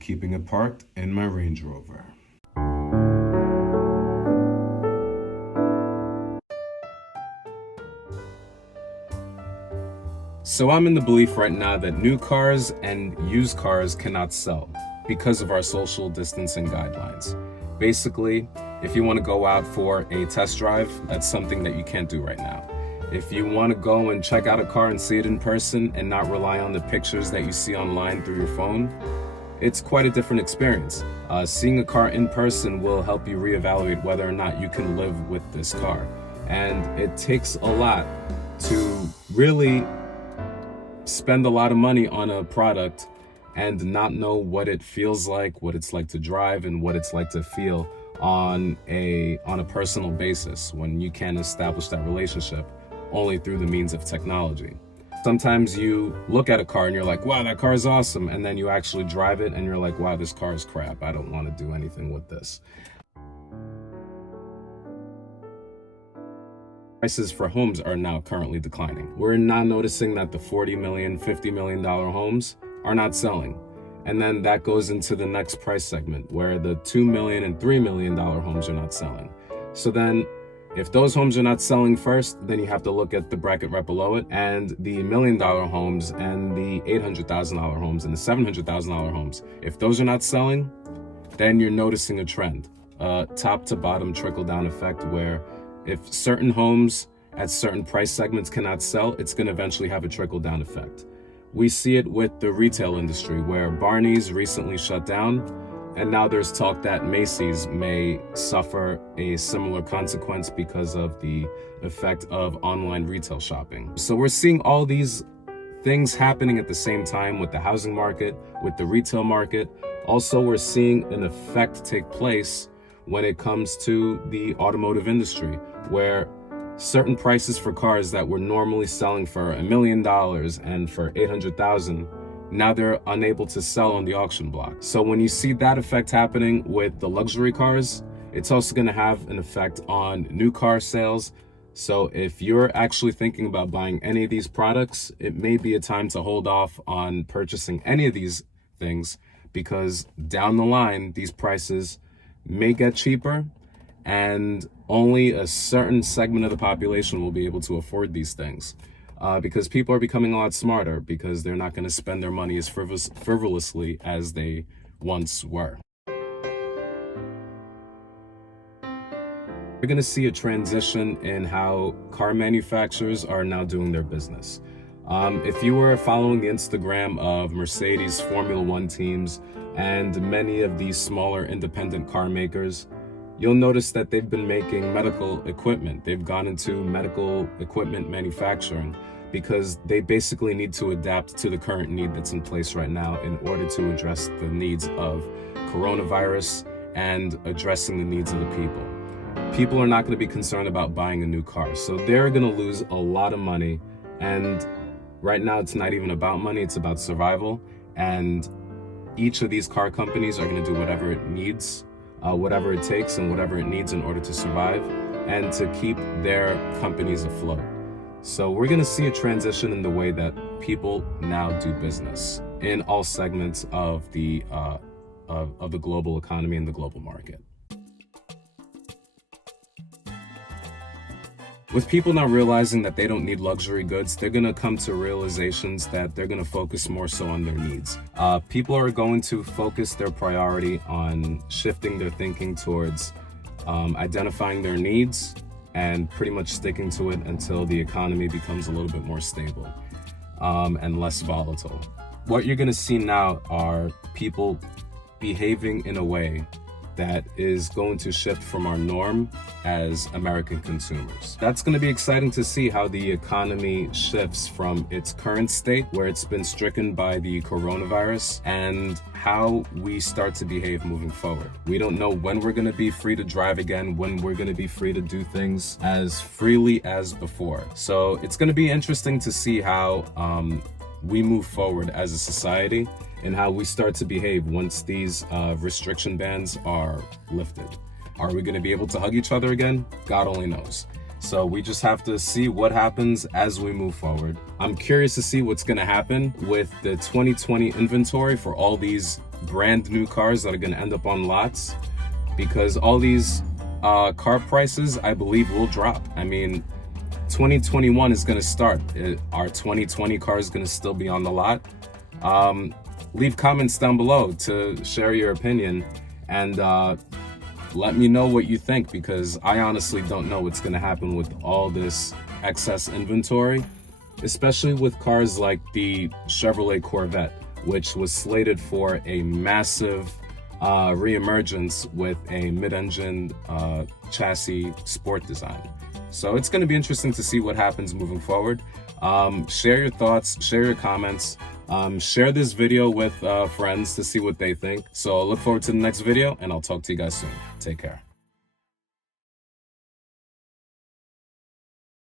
keeping it parked in my Range Rover. So I'm in the belief right now that new cars and used cars cannot sell because of our social distancing guidelines. Basically, if you want to go out for a test drive, that's something that you can't do right now. If you want to go and check out a car and see it in person and not rely on the pictures that you see online through your phone, it's quite a different experience. Seeing a car in person will help you reevaluate whether or not you can live with this car. And it takes a lot to really spend a lot of money on a product and not know what it feels like, what it's like to drive, and what it's like to feel on a personal basis when you can't establish that relationship only through the means of technology. Sometimes you look at a car and you're like, wow, that car is awesome, and then you actually drive it and you're like, wow, this car is crap. I don't want to do anything with this. Prices for homes are now currently declining. We're now noticing that the $40 million, $50 million homes are not selling. And then that goes into the next price segment where the $2 million and $3 million homes are not selling. So then if those homes are not selling first, then you have to look at the bracket right below it, and the $1 million homes and the $800,000 homes and the $700,000 homes. If those are not selling, then you're noticing a trend, top to bottom trickle down effect, where if certain homes at certain price segments cannot sell, it's going to eventually have a trickle down effect. We see it with the retail industry, where Barney's recently shut down, and now there's talk that Macy's may suffer a similar consequence because of the effect of online retail shopping. So we're seeing all these things happening at the same time with the housing market, with the retail market. Also, we're seeing an effect take place when it comes to the automotive industry, where certain prices for cars that were normally selling for $1 million and for $800,000, now they're unable to sell on the auction block. So when you see that effect happening with the luxury cars, it's also going to have an effect on new car sales. So if you're actually thinking about buying any of these products, it may be a time to hold off on purchasing any of these things, because down the line, these prices may get cheaper and only a certain segment of the population will be able to afford these things, because people are becoming a lot smarter, because they're not going to spend their money as frivolously as they once were. We're going to see a transition in how car manufacturers are now doing their business. If you were following the Instagram of Mercedes Formula One teams and many of these smaller independent car makers, you'll notice that they've been making medical equipment. They've gone into medical equipment manufacturing because they basically need to adapt to the current need that's in place right now in order to address the needs of coronavirus and addressing the needs of the people. People are not going to be concerned about buying a new car, so they're going to lose a lot of money. And right now, it's not even about money, it's about survival. And each of these car companies are going to do whatever it needs, whatever it takes and whatever it needs in order to survive and to keep their companies afloat. So we're going to see a transition in the way that people now do business in all segments of the global economy and the global market. With people now realizing that they don't need luxury goods, they're going to come to realizations that they're going to focus more so on their needs. People are going to focus their priority on shifting their thinking towards identifying their needs and pretty much sticking to it until the economy becomes a little bit more stable and less volatile. What you're going to see now are people behaving in a way that is going to shift from our norm as American consumers. That's going to be exciting to see how the economy shifts from its current state, where it's been stricken by the coronavirus, and how we start to behave moving forward. We don't know when we're going to be free to drive again, when we're going to be free to do things as freely as before. So it's going to be interesting to see how we move forward as a society and how we start to behave once these restriction bans are lifted. Are we going to be able to hug each other again? God only knows. So we just have to see what happens as we move forward. I'm curious to see what's going to happen with the 2020 inventory for all these brand new cars that are going to end up on lots, because all these car prices, I believe, will drop. I mean, 2021 is going to start. Our 2020 car is going to still be on the lot. Leave comments down below to share your opinion, and let me know what you think, because I honestly don't know what's going to happen with all this excess inventory, especially with cars like the Chevrolet Corvette, which was slated for a massive reemergence with a mid-engine chassis sport design. So it's going to be interesting to see what happens moving forward. Share your thoughts, share your comments, share this video with friends to see what they think. So I look forward to the next video, and I'll talk to you guys soon. Take care.